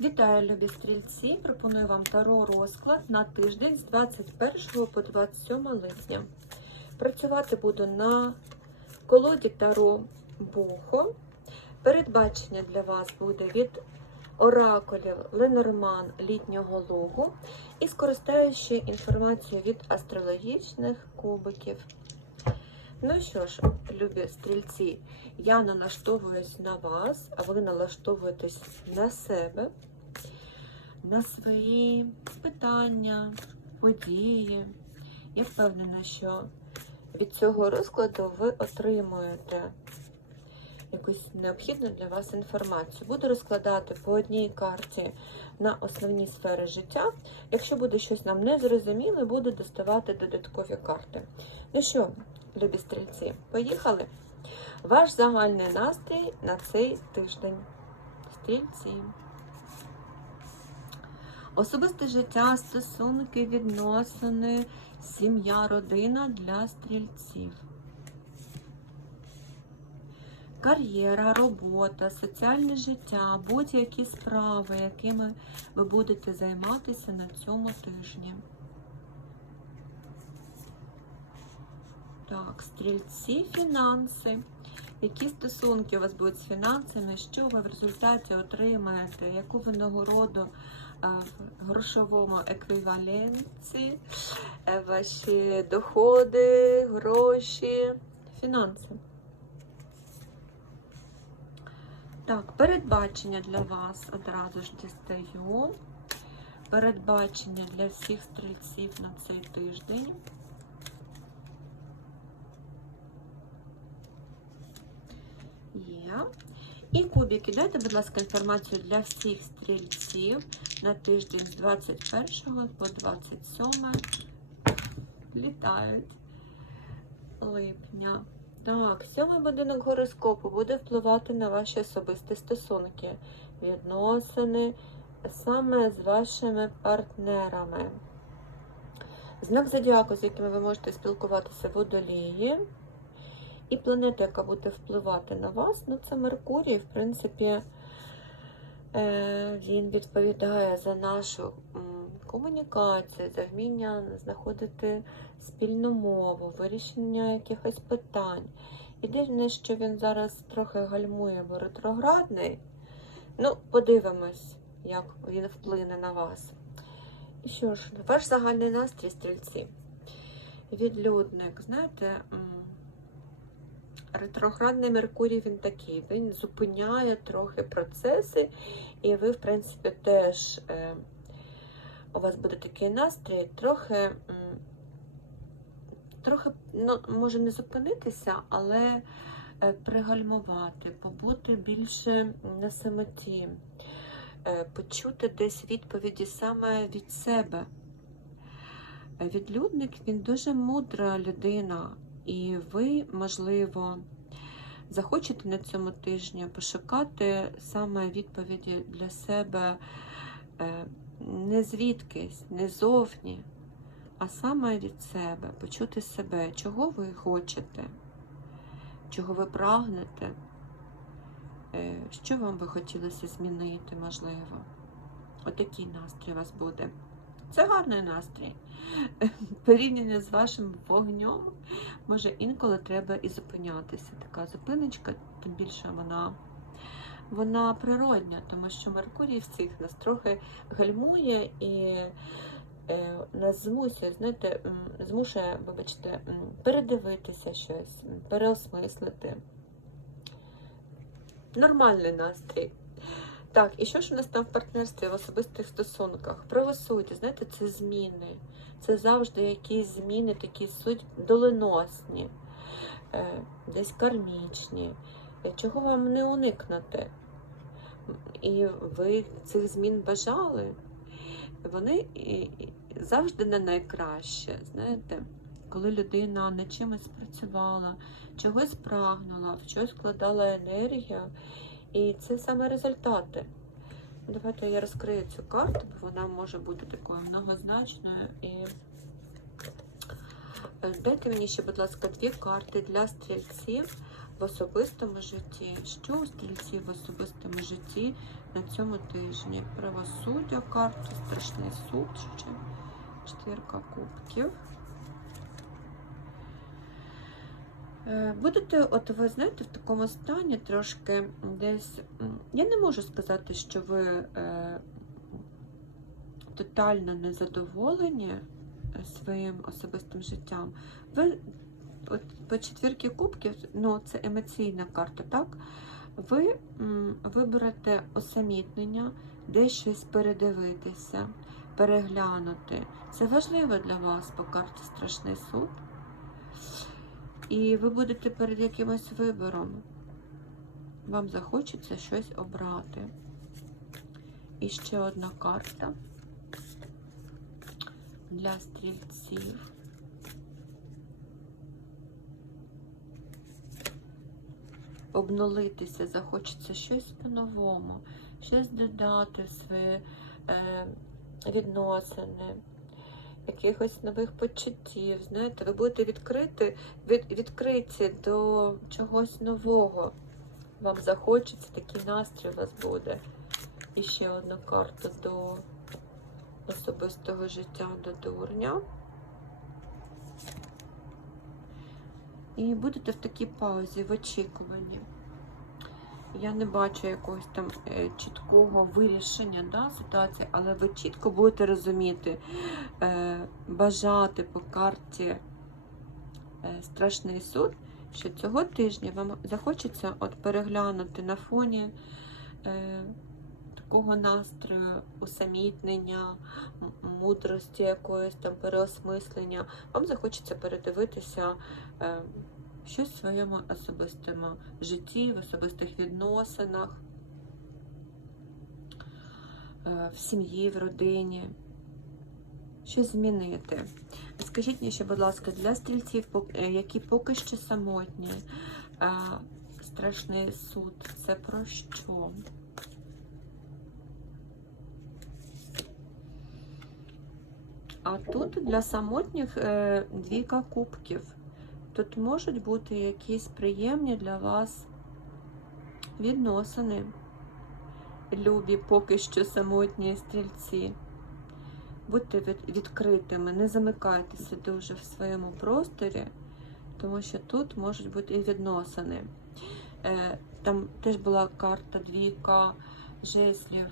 Вітаю, любі стрільці! Пропоную вам таро розклад на тиждень з 21 по 27 липня. Працювати буду на колоді таро Бухо. Передбачення для вас буде від оракулів Ленорман літнього лугу і скористаючи інформацією від астрологічних кубиків. Ну що ж, любі стрільці, я налаштовуюсь на вас, а ви налаштовуєтесь на себе, на свої питання, події. Я впевнена, що від цього розкладу ви отримуєте якусь необхідну для вас інформацію. Буду розкладати по одній карті на основні сфери життя. Якщо буде щось нам незрозуміле, буду доставати додаткові карти. Ну що, любі стрільці, поїхали? Ваш загальний настрій на цей тиждень. Стрільці. Особисте життя, стосунки, відносини, сім'я, родина для стрільців. Кар'єра, робота, соціальне життя, будь-які справи, якими ви будете займатися на цьому тижні. Так, стрільці, фінанси. Які стосунки у вас будуть з фінансами? Що ви в результаті отримаєте? Яку ви нагороду е, в грошовому еквіваленті? Е, Ваші доходи, гроші, фінанси? Так, передбачення для вас одразу ж дістаю. Передбачення для всіх стрільців на цей тиждень. І кубики. Дайте, будь ласка, інформацію для всіх стрільців на тиждень з 21 по 27 літають липня. Так, сьомий будинок гороскопу буде впливати на ваші особисті стосунки, відносини саме з вашими партнерами. Знак зодіаку, з якими ви можете спілкуватися водолії. І планета, яка буде впливати на вас, ну це Меркурій, в принципі, е, він відповідає за нашу комунікацію, за вміння знаходити спільну мову, вирішення якихось питань. Єдине, що він зараз трохи гальмує, бо ретроградний. Ну, подивимось, як він вплине на вас. І що ж, ваш загальний настрій, стрільці. Відлюдник, знаєте, ретроградний Меркурій він такий, він зупиняє трохи процеси, і ви, в принципі, теж е, у вас буде такий настрій, трохи, трохи ну, може не зупинитися, але е, пригальмувати, побути більше на самоті, е, почути десь відповіді саме від себе. Відлюдник він дуже мудра людина. І ви, можливо, захочете на цьому тижні пошукати саме відповіді для себе не звідкись, не зовні, а саме від себе, почути себе, чого ви хочете, чого ви прагнете, е, що вам би хотілося змінити, можливо. Отакий настрій у вас буде. Це гарний настрій. Порівняно з вашим вогнем, може інколи треба і зупинятися. Така зупиночка, тим більше вона вона природня, тому що Меркурій всіх нас трохи гальмує і е, нас змусує, знаєте, змушує, вибачте, передивитися щось, переосмислити. Нормальний настрій. Так, і що ж у нас там в партнерстві в особистих стосунках? Правосуддя, знаєте, це зміни. Це завжди якісь зміни, такі суть доленосні, е, десь кармічні. Е, чого вам не уникнути? І ви цих змін бажали? Вони завжди не найкраще, знаєте, коли людина над чимось працювала, чогось прагнула, в щось вкладала енергію. І це саме результати. Давайте я розкрию цю карту, бо вона може бути такою многозначною. І дайте мені ще, будь ласка, дві карти для стрільців в особистому житті. Що у стрільців в особистому житті на цьому тижні? Правосуддя, карта, страшний суд. Четвірка кубків. Е, Будете, от ви знаєте, в такому стані трошки десь. Я не можу сказати, що ви е, тотально незадоволені е, своїм особистим життям. Ви от по четвірки кубків, ну це емоційна карта, так? Ви виберете усамітнення, десь щось передивитися, переглянути. Це важливо для вас по карті Страшний суд. І ви будете перед якимось вибором. Вам захочеться щось обрати. І ще одна карта для стрільців. Обнулитися, захочеться щось по-новому, щось додати в свої е, відносини, якихось нових почуттів. Знаєте, ви будете відкрити, від, відкриті до чогось нового. Вам захочеться, такий настрій у вас буде. І ще одна карта до особистого життя до дурня. І будете в такій паузі, в очікуванні. Я не бачу якогось там е, чіткого вирішення да, ситуації, але ви чітко будете розуміти, е, бажати по карті е, страшний суд, що цього тижня вам захочеться от переглянути на фоні такого настрою, усамітнення, мудрості якоїсь там переосмислення. Вам захочеться передивитися щось в своєму особистому житті, в особистих відносинах, е, в сім'ї, в родині. Щось змінити. Скажіть мені ще, будь ласка, для стрільців, е, які поки що самотні, е, страшний суд, це про що? А тут для самотніх двійка кубків. Тут можуть бути якісь приємні для вас відносини, любі, поки що самотні стрільці. Будьте відкритими, не замикайтеся дуже в своєму просторі, тому що тут можуть бути і відносини. Е, Там теж була карта двійка жезлів.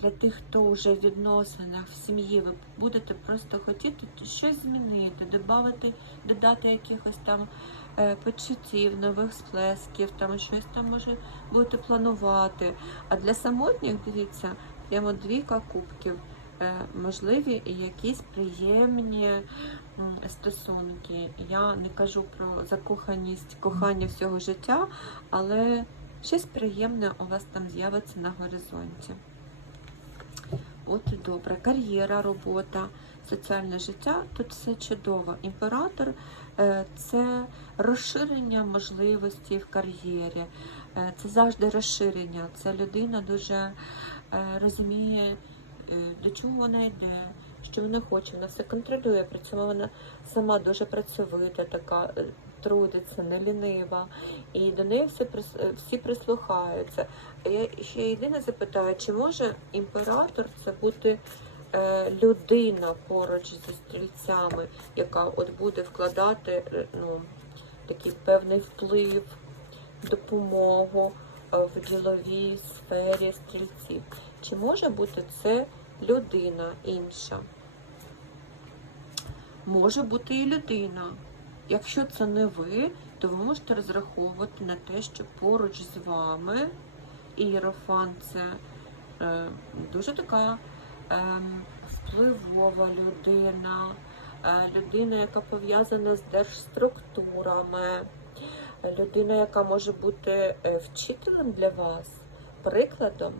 Для тих, хто вже в відносинах в сім'ї, ви будете просто хотіти щось змінити, додати, додати якихось там е, почуттів, нових сплесків, там щось там може будете планувати. А для самотніх, дивіться, прямо двійка кубків. Е, можливі і якісь приємні стосунки. Я не кажу про закоханість, кохання всього життя, але щось приємне у вас там з'явиться на горизонті. От і добре. Кар'єра, робота, соціальне життя тут все чудово. Імператор е, це розширення можливостей в кар'єрі. Е, Це завжди розширення. Це людина дуже е, розуміє, до чого вона йде, що вона хоче, вона все контролює. При цьому вона сама дуже працьовита, така трудиться, не лінива. І до неї всі, е, всі прислухаються. Я ще єдине запитаю, чи може імператор це бути е, людина поруч зі стрільцями, яка от буде вкладати е, ну, такий певний вплив, допомогу в діловій сфері стрільців? Чи може бути це людина інша? Може бути і людина. Якщо це не ви, то ви можете розраховувати на те, що поруч з вами Іерофан це е, дуже така е, впливова людина, е, людина, яка пов'язана з держструктурами, людина, яка може бути е, вчителем для вас, прикладом,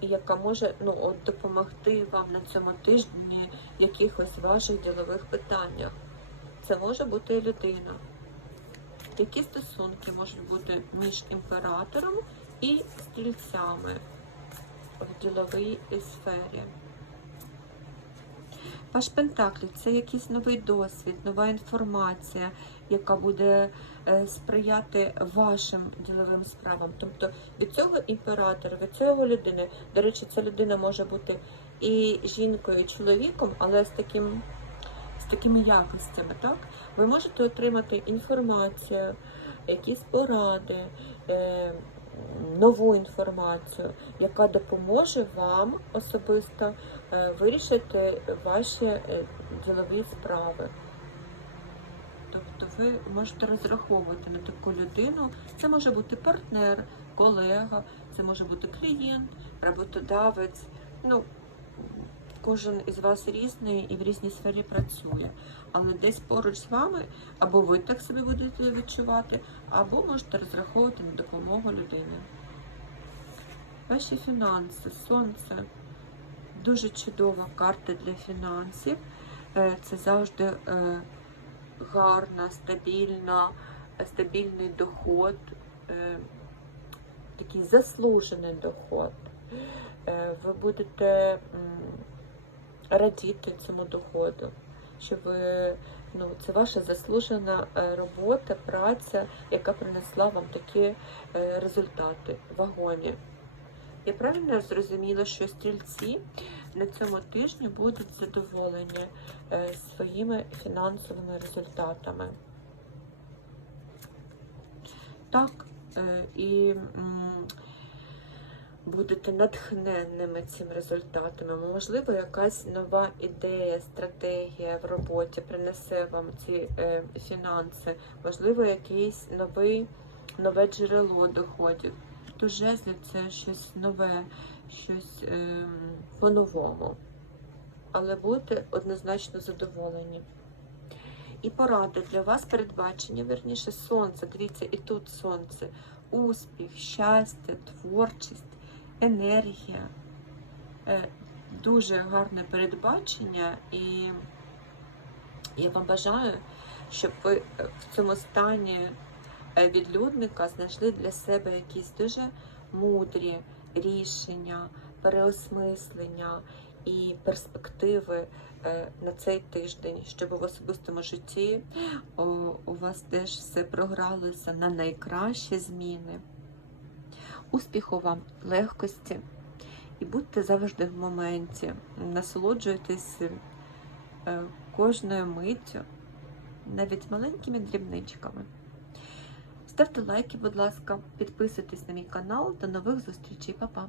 і яка може ну, от, допомогти вам на цьому тижні в якихось ваших ділових питаннях. Це може бути людина. Які стосунки можуть бути між імператором і стрільцями в діловій сфері? Паш Пентаклі це якийсь новий досвід, нова інформація, яка буде е, сприяти вашим діловим справам. Тобто від цього імператора, від цього людини, до речі, ця людина може бути і жінкою, і чоловіком, але з таким. Такими якостями, так? Ви можете отримати інформацію, якісь поради, е, нову інформацію, яка допоможе вам особисто е, вирішити ваші е, ділові справи. Тобто ви можете розраховувати на таку людину. Це може бути партнер, колега, це може бути клієнт, роботодавець. Ну, кожен із вас різний і в різній сфері працює. Але десь поруч з вами або ви так себе будете відчувати, або можете розраховувати на допомогу людині. Ваші фінанси, сонце дуже чудова карта для фінансів. Е, Це завжди е, гарна, стабільна, стабільний доход, е, такий заслужений доход. Ви будете радіти цьому доходу, що ви, ну, це ваша заслужена е, робота, праця, яка принесла вам такі е, результати вагоні. Я правильно зрозуміла, що стрільці на цьому тижні будуть задоволені е, своїми фінансовими результатами. Так, і будете натхненними цим результатами. Можливо, якась нова ідея, стратегія в роботі принесе вам ці е, фінанси, можливо, якийсь новий, нове джерело доходів. Тут жезлів це щось нове, щось е, по-новому. Але будете однозначно задоволені. І порада для вас передбачення, верніше, сонце. Дивіться, і тут сонце, успіх, щастя, творчість, енергія. Е, Дуже гарне передбачення, і я вам бажаю, щоб ви е, в цьому стані е, відлюдника знайшли для себе якісь дуже мудрі рішення, переосмислення і перспективи на цей тиждень, щоб в особистому житті у вас теж все програлося на найкращі зміни. Успіху вам, легкості і будьте завжди в моменті. Насолоджуйтесь е, кожною миттю, навіть маленькими дрібничками. Ставте лайки, будь ласка, підписуйтесь на мій канал. До нових зустрічей, Па-па!